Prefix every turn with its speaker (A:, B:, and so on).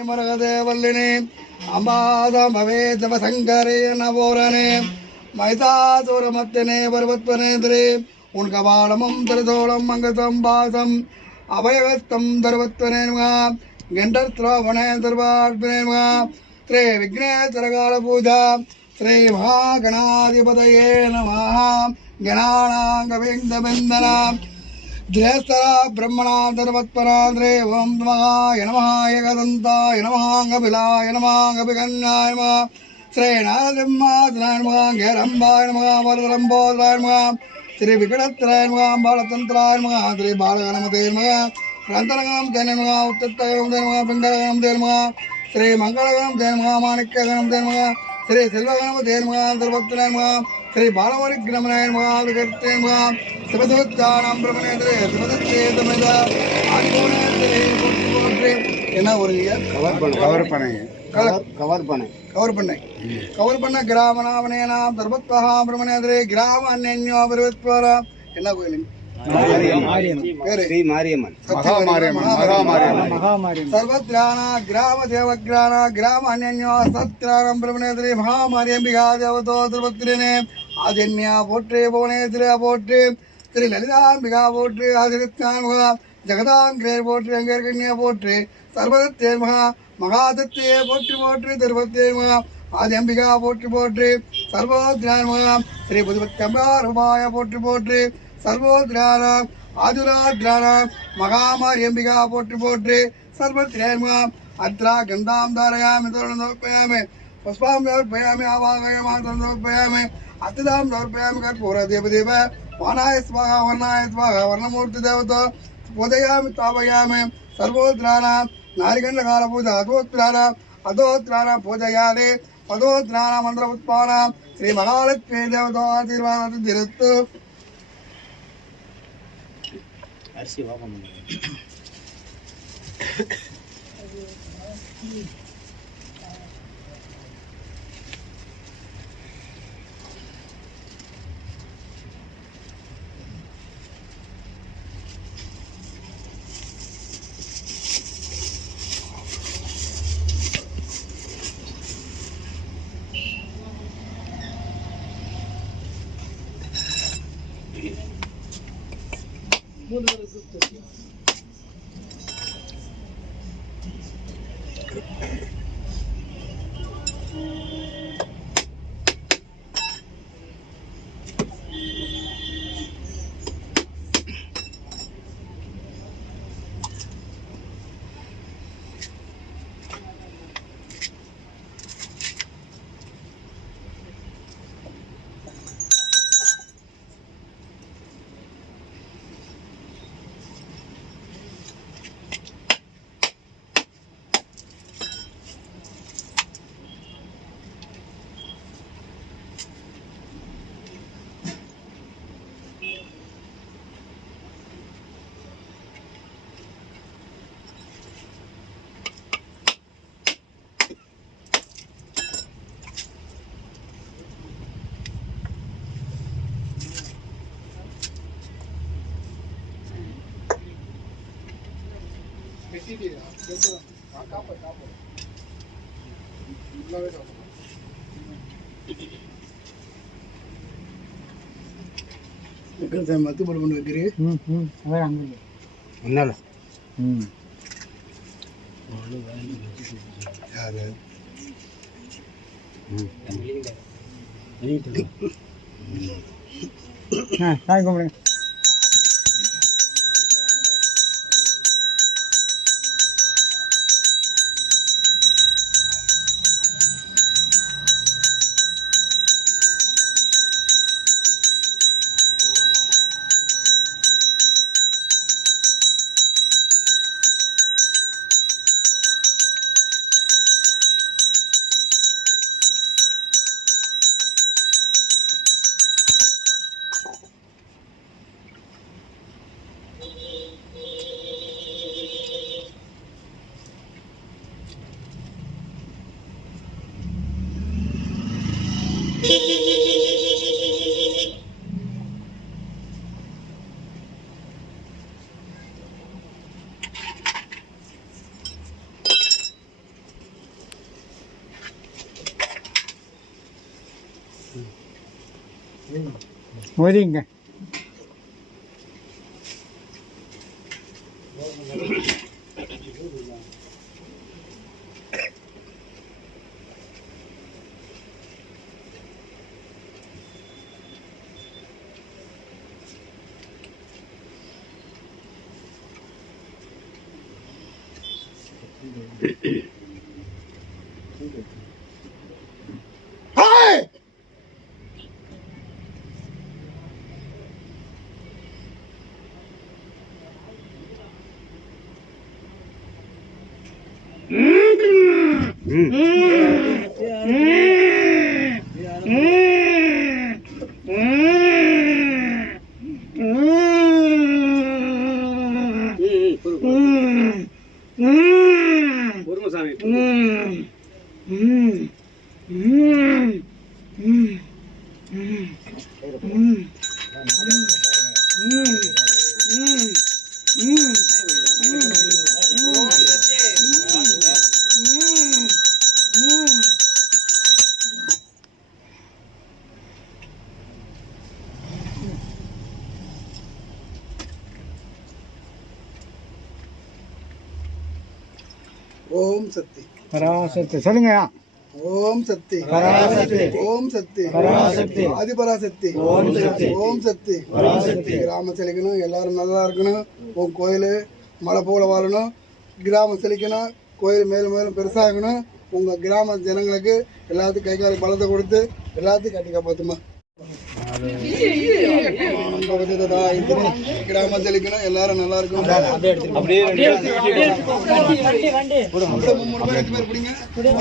A: மரகதேவல்லினே அம்பாதம் பவேதவ சங்கரே நவோரனே மைதாதுரமத்தினே பருவத்வனேந்திரே உன் கபாலமும் திருதோளம் அங்கதம் பாதம் அபயவத்தம் தர்வத்வனே நம கண்டர்த்ராவணே தர்வார்ப்பனே ஸ்ரீ விக்னேஸ்வரகால பூஜா ஸ்ரீ மகா மகாகணாதிபதயே நம கணானாங்கவேந்தபந்தனாம் திரேஸ்தரா பிரம்மணா தர்வத்பரா திரேவம் நமகா எனமஹா ஏகதந்தா எனமஹாங்கபிலா எனமாங்கபிகண்ணா நமகா ஸ்ரீநாதிம்மாதிராயன்மகாங்கேரம்பாய நமகா வரதரம்போதராய நமகா ஸ்ரீ விகடத்திராய மகா பாலதந்திராய மகா ஸ்ரீ பாலகணமதே மகா ரந்தனகணம் தேனமகா உத்தத்தகணம் தேனமகா பிங்கரகணம் தேனமகா ஸ்ரீ மங்களகணம் தேனமகா மாணிக்ககணம் தேனமகா ஸ்ரீ செல்வகணம் தேனமகா திருபக்திராயன் மகா ஸ்ரீ பாலவரிக்கிரமநாயன் மகா விகர்த்தேன் மகா சிவசவத்தானாம் பிரமணேந்திரே சிவசத்தே தமிழா அன்போனேந்திரே போன்றே என்ன ஒரு
B: கவர் கவர் பண்ணைங்க
A: கவர்
B: பண்ணை
A: கவர் பண்ணை கவர் பண்ண கிராம நாமனேனாம் தர்மத்வஹா பிரமணேந்திரே போற்றே. திரு லலிதாம்பிகா போற்று ஆதிரித்யான்முகா ஜெகதாங்கிரே போற்று அங்கர்கண்யா போற்றி சர்வதத்தே மகா மகாதத்தே போற்று போற்று திருபத்தே மகா ஆதியம்பிகா போற்று போற்று சர்வோத்ரான்மகா ஸ்ரீ புதுபத்தம்பா ரூபாய போற்று போற்று போற்றி சர்வோத்ரான மகாமாரி அம்பிகா போற்று போற்று சர்வத்ரேர்மா அத்ரா கந்தாம் தாரயாமி தோரணம் சமர்ப்பயாமி புஷ்பாம் சமர்ப்பயாமி ஆவாகயமா சமர்ப்பயாமி அத்துதாம் தோற்பயாமி கற்பூர వానాయ స్వాహ వర్ణాయ స్వాహ వర్ణమూర్తి దేవత ఉదయామి తాపయామి సర్వోత్రాన నారిగండ కాల పూజ అధోత్రాన అధోత్రాన పూజయాలి. అధోత్రాన మంత్ర ఉత్పాన శ్రీ మహాలక్ష్మీ దేవత ఆశీర్వాద తిరుత్తు అరిసి బాబు
B: Bunları zıplatayım.
A: மத்து போட்டு கொண்டு வைக்கிறேன்
B: முன்னால
A: யாரு
B: சாய் கும்பிடுங்க. mới
A: đinh
B: này はい！うん。うん。
A: ஓம் சக்தி.
B: பராசக்தி. சொல்லுங்க.
A: ஓம் சக்தி.
B: பராசக்தி.
A: ஓம் சக்தி.
B: பராசக்தி.
A: ஆதிபராசக்தி.
B: ஓம் சக்தி.
A: ஓம் சக்தி.
B: பராசக்தி.
A: கிராமம் செழிக்கணும் எல்லாரும் நல்லா இருக்கணும். உன் கோயில் மழை போல வாழணும். கிராமம் செழிக்கணும் கோயில் மேலும் மேலும் பெருசாகணும். உங்க கிராம ஜனங்களுக்கு எல்லாத்துக்கும் கை கால பலத்தை கொடுத்து எல்லாத்தையும் கட்டி காப்பாத்துமா கிராமம் செழிக்கணும் எல்லாரும் நல்லா இருக்கணும்
B: அப்படியே
A: மூணு பேர் பிடிங்க.
B: அப்படியே